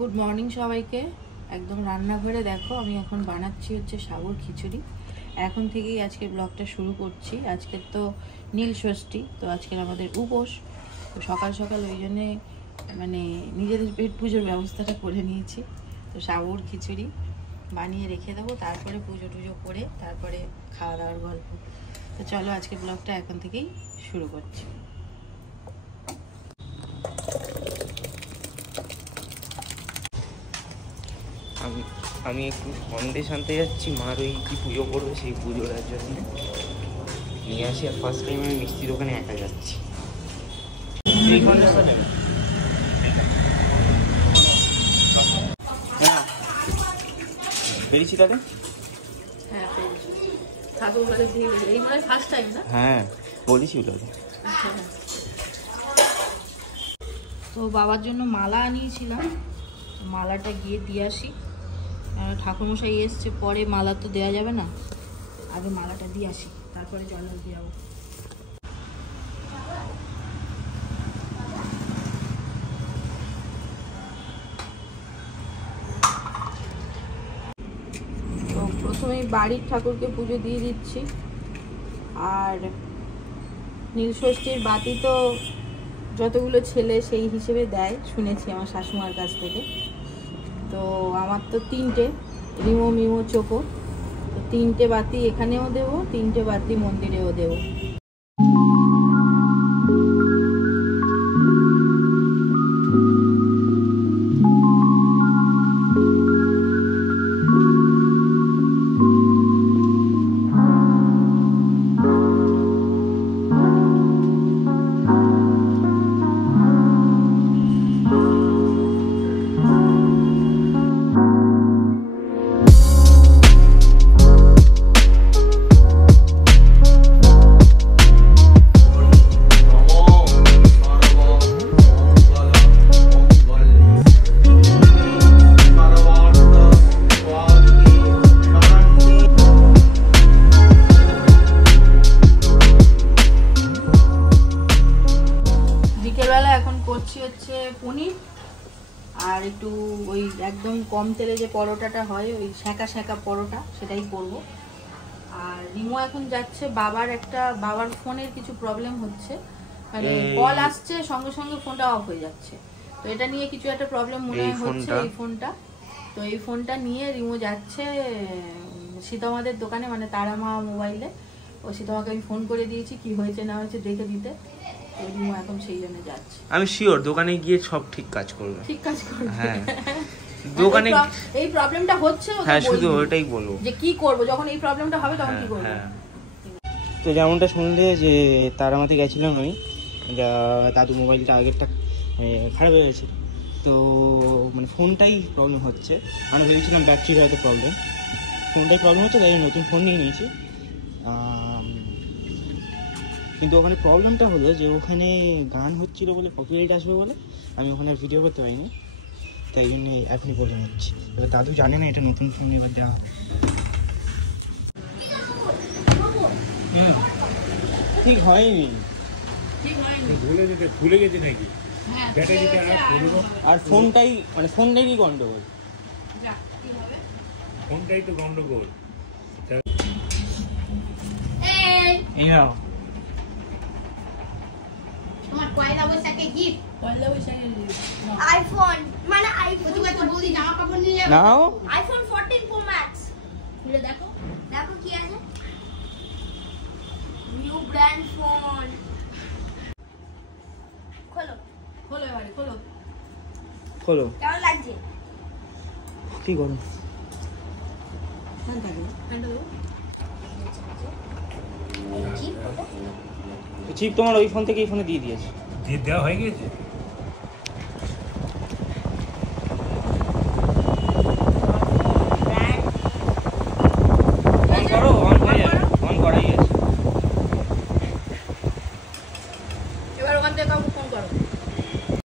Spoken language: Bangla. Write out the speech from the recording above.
গুড মর্নিং সবাইকে। একদম রান্নাঘরে দেখো আমি এখন বানাচ্ছি হচ্ছে সাবুর খিচুড়ি। এখন থেকেই আজকে ব্লগটা শুরু করছি। আজকের তো নীল ষষ্ঠী, তো আজকের আমাদের উপোস। তো সকাল সকাল ওই জন্যে মানে নিজেদের পেট পুজোর ব্যবস্থাটা করে নিয়েছি। তো সাবুর খিচুড়ি বানিয়ে রেখে দেবো, তারপরে পুজো টুজো করে তারপরে খাওয়া দাওয়ার গল্প। তো চলো আজকে ব্লগটা এখন থেকেই শুরু করছি। আমি একটু সন্দেশ আনতে যাচ্ছি, মার ওই কি পুজো করবে সেই পুজোর জন্য নিয়ে আসি। আর ফার্স্ট টাইম আমি মিষ্টি দোকানে একা যাচ্ছি। এই সন্দেশটা নেবে? পেরেছি তাহলে? হ্যাঁ বলেছি ওটা। তো বাবার জন্য মালা আনিয়েছিলাম, মালাটা গিয়ে দিয়ে আসি। ঠাকুরমশাই এসছে, পরে মালা তো দেওয়া যাবে না, আগে মালাটা দিয়ে আসি, তারপরে জল দিয়ে যাবো। তো প্রথমেই বাড়ির ঠাকুরকে পুজো দিয়ে দিচ্ছি। আর নীলষষ্ঠীর বাতি তো যতগুলো ছেলে সেই হিসেবে দেয় শুনেছি আমার শাশুমার কাছ থেকে। তো আমার তো 3টে, রিমো মিমো চোখো, তো 3টে বাতি এখানেও দেবো, 3টে বাতি মন্দিরেও দেবো। হচ্ছে পনির আর একটু ওই একদম কম তেলে যে পরোটাটা হয়, ওই সেঁকা সেঁকা পরোটা, সেটাই করব। আর রিমো এখন যাচ্ছে, বাবার ফোনের কিছু প্রবলেম হচ্ছে, মানে কল আসছে সঙ্গে সঙ্গে ফোনটা অফ হয়ে যাচ্ছে। তো এটা নিয়ে কিছু একটা প্রবলেম মনে হয় হচ্ছে এই ফোনটা। তো এই ফোনটা নিয়ে রিমো যাচ্ছে সীতামাদের দোকানে, মানে তারামা মোবাইলে। ও সীতামাকে আমি ফোন করে দিয়েছি কি হয়েছে না হয়েছে দেখে দিতে। এখন সেই জন্য যাচ্ছে। আমি শিওর দোকানে গিয়ে সব ঠিক কাজ করবে। ঠিক কাজ করবে, হ্যাঁ। দোকানে এই প্রবলেমটা হচ্ছে, হ্যাঁ শুধু ওটাই বলবো যে কি করব যখন এই প্রবলেমটা হবে তখন কি করব। তো যেমনটা শুনলে যে তারামাতে গেছিলাম আমি, দাদু মোবাইলটা আগেরটা খারাপ হয়ে গেছে। তো মানে ফোনটাই প্রবলেম হচ্ছে। আমরা ভেবেছিলাম ব্যাটারির হয়তো প্রবলেম, ফোনটাই প্রবলেম হচ্ছে, তাই নতুন ফোন নিয়ে নিয়েছি। কিন্তু ওখানে প্রবলেমটা হলো যে ওখানে গান হচ্ছিলো বলে, কপিরাইট আসবে বলে আমি ওখানে ভিডিও করতে পারিনি, তাই জন্য এখনই বলে নিচ্ছি। এবার দাদু জানে না এটা নতুন ফোন, এবার যা ঠিক হয়নি, ভুলে গেছে নাকি আর ফোনটাই মানে ফোনটাই গন্ডগোল, ফোনটাই তো গন্ডগোল। পয়লা বৈশাখে গিফট, পয়লা বৈশাখে আইফোন, মানে আইফোন তো বলি জামা কাপড় নিয়ে যাবো। নাও আইফোন 14 প্রো ম্যাক্স খুলে দেখো, দেখো কি আছে, নিউ ব্র্যান্ড ফোন। খোলো খোলো, এবারে খোলো। খোলো। কেমন লাগছে? কি করো? চিপ তোমার ওই ফোন থেকে এই ফোনে দিয়ে দিয়েছে। দিয়ে দেওয়া হয়ে গেছে।